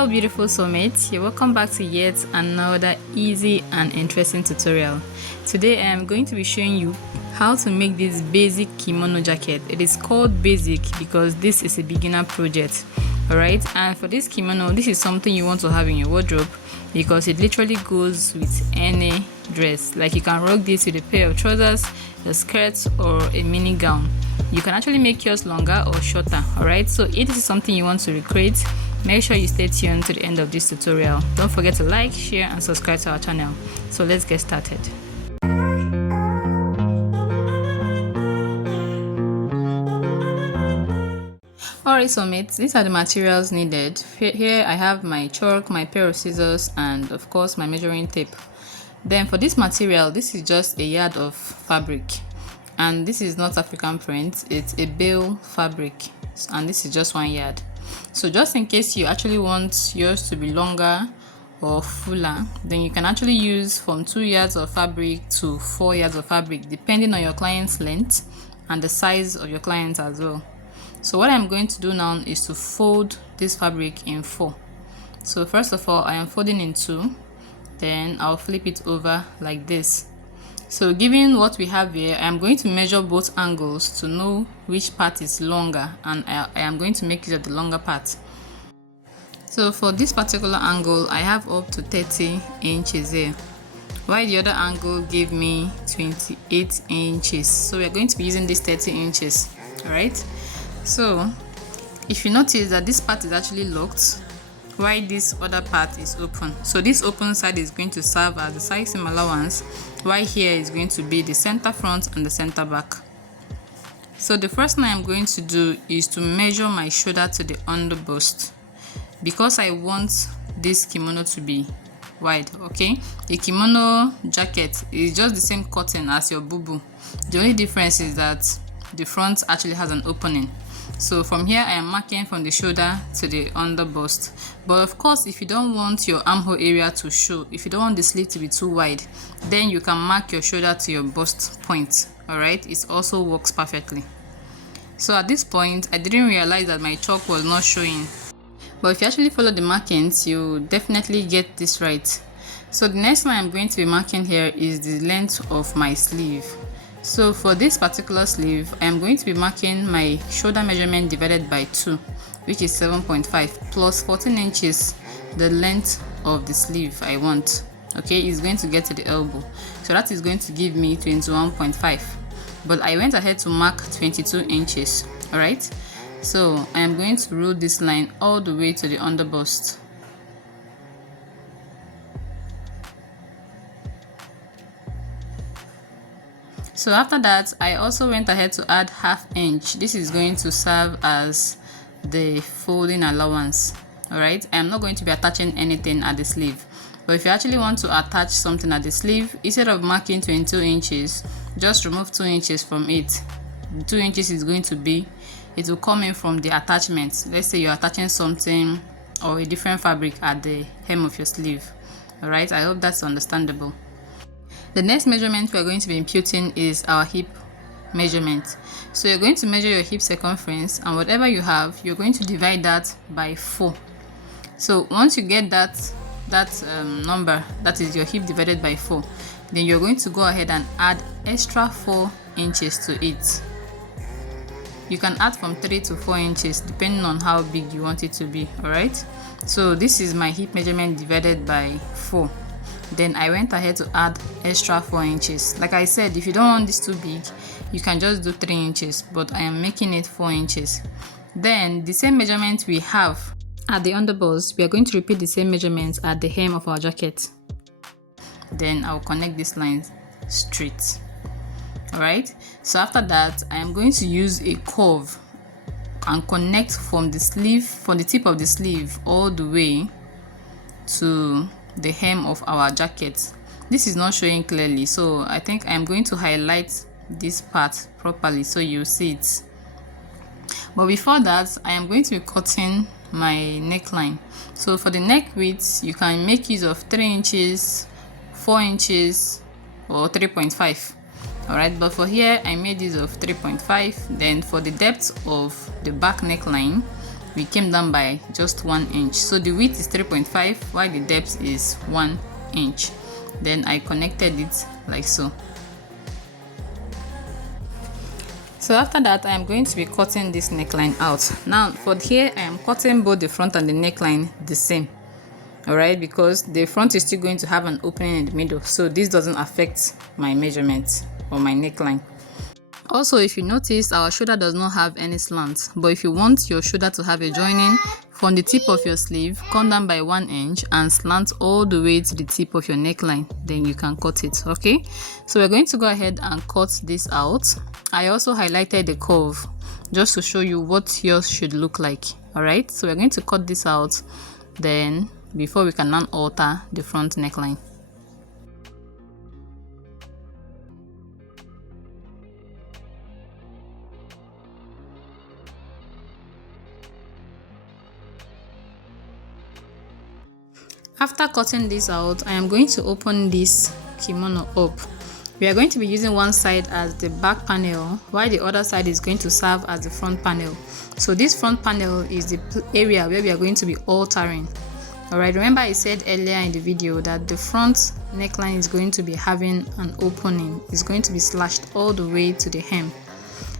Hello beautiful soulmates, you're welcome back to yet another easy and interesting tutorial. Today I am going to be showing you how to make this basic kimono jacket. It is called basic because this is a beginner project, alright? And for this kimono, this is something you want to have in your wardrobe because it literally goes with any dress. Like you can rock this with a pair of trousers, a skirt, or a mini gown. You can actually make yours longer or shorter, alright? So if this is something you want to recreate, make sure you stay tuned to the end of this tutorial. Don't forget to like, share and subscribe to our channel. So let's get started. Alright soulmates, these are the materials needed. Here I have my chalk, my pair of scissors and of course my measuring tape. Then for this material, this is just a yard of fabric. And this is not African print, it's a bale fabric. And this is just 1 yard. So just in case you actually want yours to be longer or fuller, then you can actually use from 2 yards of fabric to 4 yards of fabric, depending on your client's length and the size of your client as well. So what I'm going to do now is to fold this fabric in 4. So first of all, I am folding in 2, then I'll flip it over like this. So given what we have here, I am going to measure both angles to know which part is longer, and I am going to make use of the longer part. So for this particular angle, I have up to 30 inches here, while the other angle gave me 28 inches. So we are going to be using this 30 inches, alright? So if you notice that this part is actually locked, while this other part is open. So this open side is going to serve as the side seam allowance, while here is going to be the center front and the center back. So the first thing I'm going to do is to measure my shoulder to the under bust, because I want this kimono to be wide. Okay, a kimono jacket is just the same cotton as your bubu. The only difference is that the front actually has an opening. So from here I am marking from the shoulder to the under bust. But of course, if you don't want your armhole area to show, if you don't want the sleeve to be too wide, then you can mark your shoulder to your bust point. Alright, it also works perfectly. So at this point, I didn't realize that my chalk was not showing. But if you actually follow the markings, you definitely get this right. So the next one I'm going to be marking here is the length of my sleeve. So for this particular sleeve, I am going to be marking my shoulder measurement divided by 2, which is 7.5 plus 14 inches, the length of the sleeve I want. Okay, it's going to get to the elbow. So that is going to give me 21.5. But I went ahead to mark 22 inches. Alright, so I am going to roll this line all the way to the under bust. So after that, I also went ahead to add ½ inch. This is going to serve as the folding allowance. Alright, I am not going to be attaching anything at the sleeve. But if you actually want to attach something at the sleeve, instead of marking 22 inches, just remove 2 inches from it. The 2 inches is going to be, it will come in from the attachment. Let's say you're attaching something or a different fabric at the hem of your sleeve. Alright, I hope that's understandable. The next measurement we are going to be imputing is our hip measurement. So you're going to measure your hip circumference, and whatever you have, you're going to divide that by 4. So once you get that number, that is your hip divided by 4, then you're going to go ahead and add extra 4 inches to it. You can add from 3 to 4 inches depending on how big you want it to be. Alright, so this is my hip measurement divided by 4. Then I went ahead to add extra 4 inches. Like I said, if you don't want this too big, you can just do 3 inches, but I am making it 4 inches. Then the same measurement we have at the underbust, we are going to repeat the same measurements at the hem of our jacket. Then I'll connect these lines straight. Alright, so after that, I am going to use a curve and connect from the sleeve, from the tip of the sleeve all the way to the hem of our jacket. This is not showing clearly, so I think I'm going to highlight this part properly so you see it. But before that, I am going to be cutting my neckline. So for the neck width, you can make use of 3 inches, 4 inches or 3.5. Alright, but for here I made use of 3.5. Then for the depth of the back neckline, we came down by just 1 inch. So the width is 3.5 while the depth is 1 inch. Then I connected it like so. So after that, I am going to be cutting this neckline out. Now for here, I am cutting both the front and the neckline the same. Alright, because the front is still going to have an opening in the middle, so this doesn't affect my measurement or my neckline. Also, if you notice, our shoulder does not have any slant, but if you want your shoulder to have a joining from the tip of your sleeve, come down by 1 inch and slant all the way to the tip of your neckline, then you can cut it. Okay, so we're going to go ahead and cut this out. I also highlighted the curve just to show you what yours should look like. Alright, so we're going to cut this out then before we can now alter the front neckline. After cutting this out, I am going to open this kimono up. We are going to be using one side as the back panel, while the other side is going to serve as the front panel. So this front panel is the area where we are going to be altering. Alright, remember I said earlier in the video that the front neckline is going to be having an opening. It's going to be slashed all the way to the hem.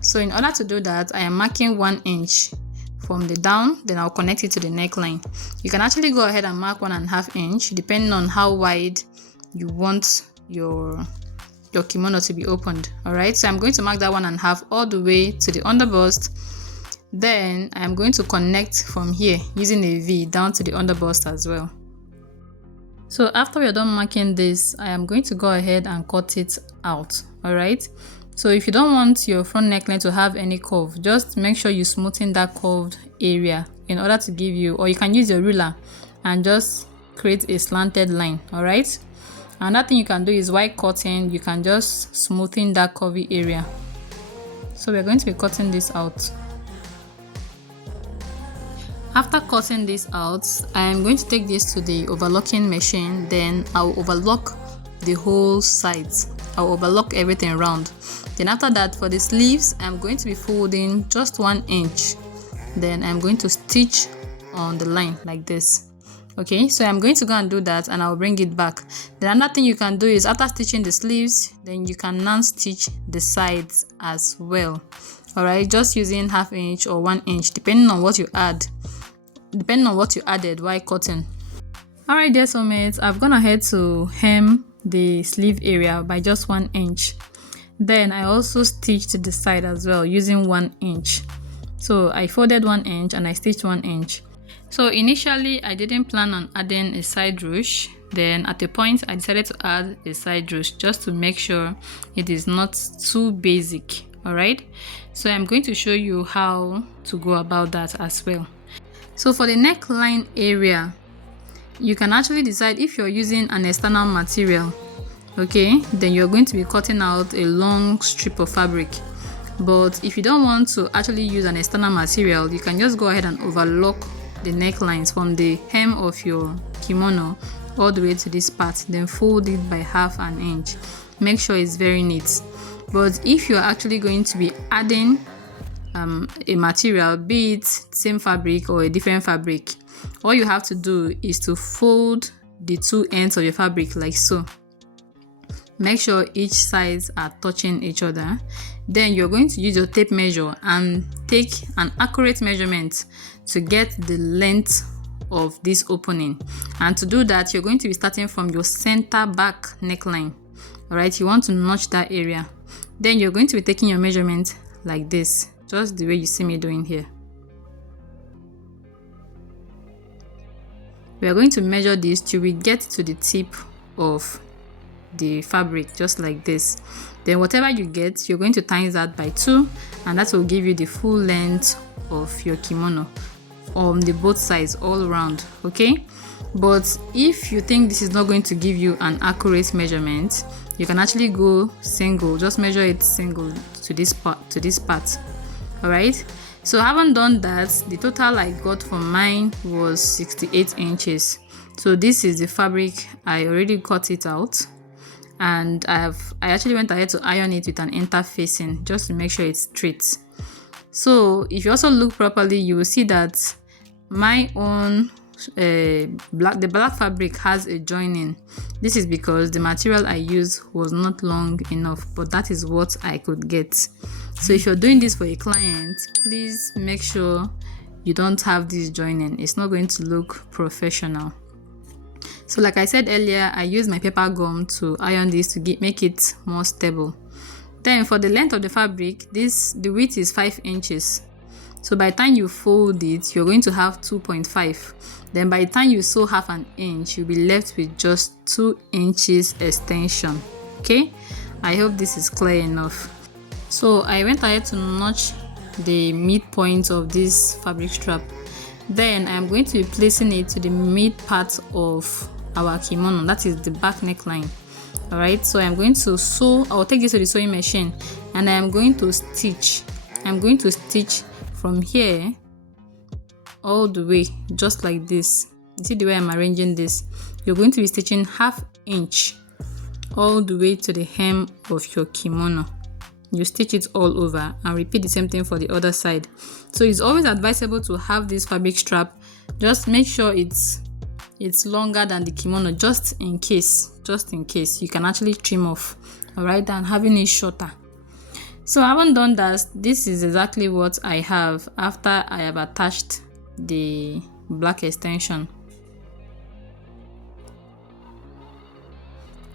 So in order to do that, I am marking 1 inch from the down, then I'll connect it to the neckline. You can actually go ahead and mark 1.5 inch depending on how wide you want your kimono to be opened. Alright, so I'm going to mark that 1.5 all the way to the underbust. Then I'm going to connect from here using a V down to the underbust as well. So after we're done marking this, I am going to go ahead and cut it out. Alright, so if you don't want your front neckline to have any curve, just make sure you smoothen that curved area in order to give you, or you can use your ruler and just create a slanted line. Alright, another thing you can do is while cutting, you can just smoothen that curvy area. So we're going to be cutting this out. After cutting this out, I am going to take this to the overlocking machine. Then I'll overlock the whole sides. I'll overlock everything around. Then after that, for the sleeves, I'm going to be folding just 1 inch. Then I'm going to stitch on the line like this. Okay, so I'm going to go and do that and I'll bring it back. Then another thing you can do is after stitching the sleeves, then you can now stitch the sides as well. Alright, just using 1/2 inch or 1 inch depending on what you added while cutting. Alright dear soulmates, I've gone ahead to hem the sleeve area by just 1 inch. Then I also stitched the side as well using 1 inch. So I folded 1 inch and I stitched 1 inch. So initially I didn't plan on adding a side ruche. Then at a point I decided to add a side ruche just to make sure it is not too basic. Alright, so I'm going to show you how to go about that as well. So for the neckline area, you can actually decide if you're using an external material. Okay, then you're going to be cutting out a long strip of fabric. But if you don't want to actually use an external material, you can just go ahead and overlock the necklines from the hem of your kimono all the way to this part, then fold it by 1/2 inch. Make sure it's very neat. But if you're actually going to be adding a material, be it same fabric or a different fabric, all you have to do is to fold the 2 ends of your fabric like so. Make sure each sides are touching each other. Then you're going to use your tape measure and take an accurate measurement to get the length of this opening. And to do that, you're going to be starting from your center back neckline. Alright, you want to notch that area. Then you're going to be taking your measurement like this, just the way you see me doing here. We are going to measure this till we get to the tip of the fabric, just like this. Then whatever you get, you're going to times that by 2, and that will give you the full length of your kimono on the both sides all around. Okay, but if you think this is not going to give you an accurate measurement, you can actually go single, just measure it single to this part. All right, so having done that, the total I got from mine was 68 inches. So this is the fabric. I already cut it out, and I actually went ahead to iron it with an interfacing just to make sure it's straight. So if you also look properly, you will see that my own the black fabric has a joining. This is because the material I used was not long enough, but that is what I could get. So if you're doing this for a client, please make sure you don't have this joining. It's not going to look professional. So like I said earlier, I use my paper gum to iron this to make it more stable. Then for the length of the fabric, the width is 5 inches. So by the time you fold it, you're going to have 2.5. Then by the time you sew half an inch, you'll be left with just 2 inches extension. Okay, I hope this is clear enough. So I went ahead to notch the midpoint of this fabric strap. Then I'm going to be placing it to the mid part of our kimono, that is the back neckline. Alright, so I'm going to sew. I'll take this to the sewing machine and I'm going to stitch. I'm going to stitch from here all the way, just like this. You see the way I'm arranging this? You're going to be stitching ½ inch all the way to the hem of your kimono. You stitch it all over and repeat the same thing for the other side. So it's always advisable to have this fabric strap. Just make sure it's longer than the kimono, just in case you can actually trim off, all right, than having it shorter. So I haven't done that. This is exactly what I have after I have attached the black extension.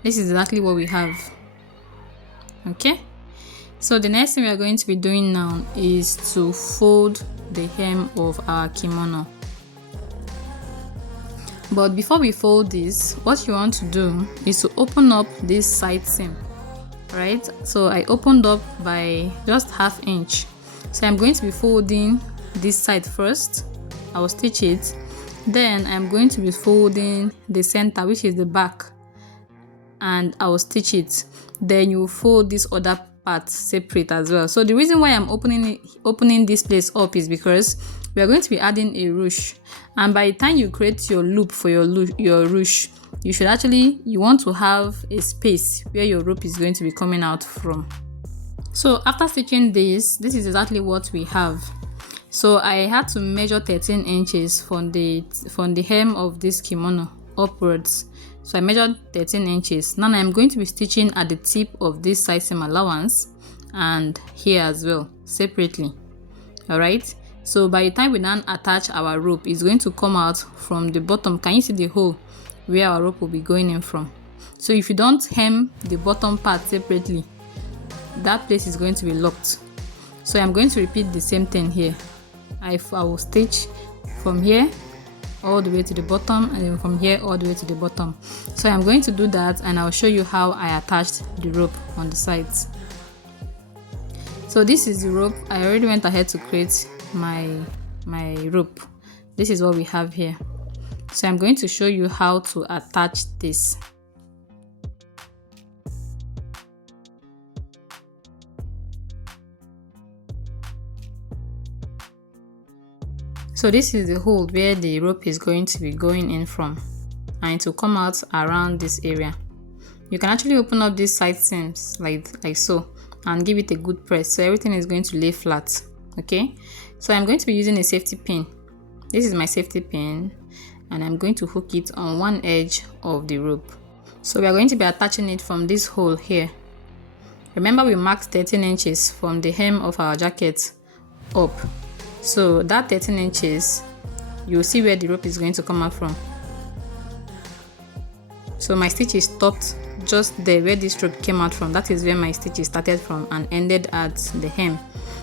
This is exactly what we have. Okay, so the next thing we are going to be doing now is to fold the hem of our kimono. But before we fold this, what you want to do is to open up this side seam. Right, so I opened up by just ½ inch. So I'm going to be folding this side first. I will stitch it. Then I'm going to be folding the center, which is the back, and I will stitch it. Then you fold this other part separate as well. So the reason why I'm opening this place up is because we are going to be adding a ruche, and by the time you create your loop for your ruche, you want to have a space where your rope is going to be coming out from. So after stitching this is exactly what we have. So I had to measure 13 inches from the hem of this kimono upwards. So I measured 13 inches. Now I'm going to be stitching at the tip of this side seam allowance and here as well, separately. Alright, so by the time we now attach our rope, it's going to come out from the bottom. Can you see the hole where our rope will be going in from? So if you don't hem the bottom part separately, that place is going to be locked. So I'm going to repeat the same thing here. I will stitch from here all the way to the bottom, and then from here all the way to the bottom. So I'm going to do that, and I'll show you how I attached the rope on the sides. So this is the rope. I already went ahead to create my rope. This is what we have here. So I'm going to show you how to attach this. So this is the hole where the rope is going to be going in from, and it will come out around this area. You can actually open up these side seams like so and give it a good press, so everything is going to lay flat. Okay, so I'm going to be using a safety pin. This is my safety pin, and I'm going to hook it on one edge of the rope. So we are going to be attaching it from this hole here. Remember, we marked 13 inches from the hem of our jacket up. So that 13 inches, you'll see where the rope is going to come out from. So my stitch is stopped just there where this rope came out from. That is where my stitch is started from and ended at the hem.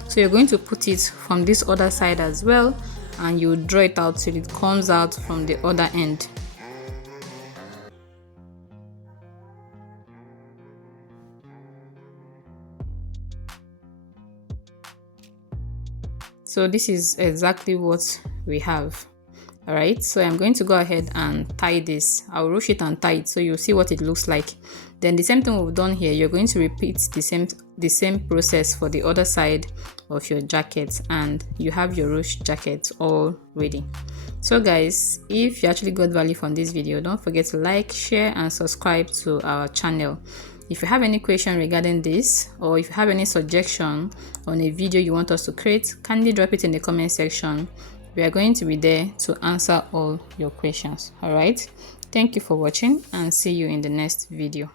So you're going to put it from this other side as well, and you draw it out till it comes out from the other end. So this is exactly what we have. All right, so I'm going to go ahead and tie this. I'll ruche it and tie it so you'll see what it looks like. Then the same thing we've done here, you're going to repeat the same process for the other side of your jacket, and you have your ruched jacket all ready. So guys, if you actually got value from this video, don't forget to like, share and subscribe to our channel. If you have any question regarding this, or if you have any suggestion on a video you want us to create, kindly drop it in the comment section, We are going to be there to answer all your questions. All right. Thank you for watching and see you in the next video.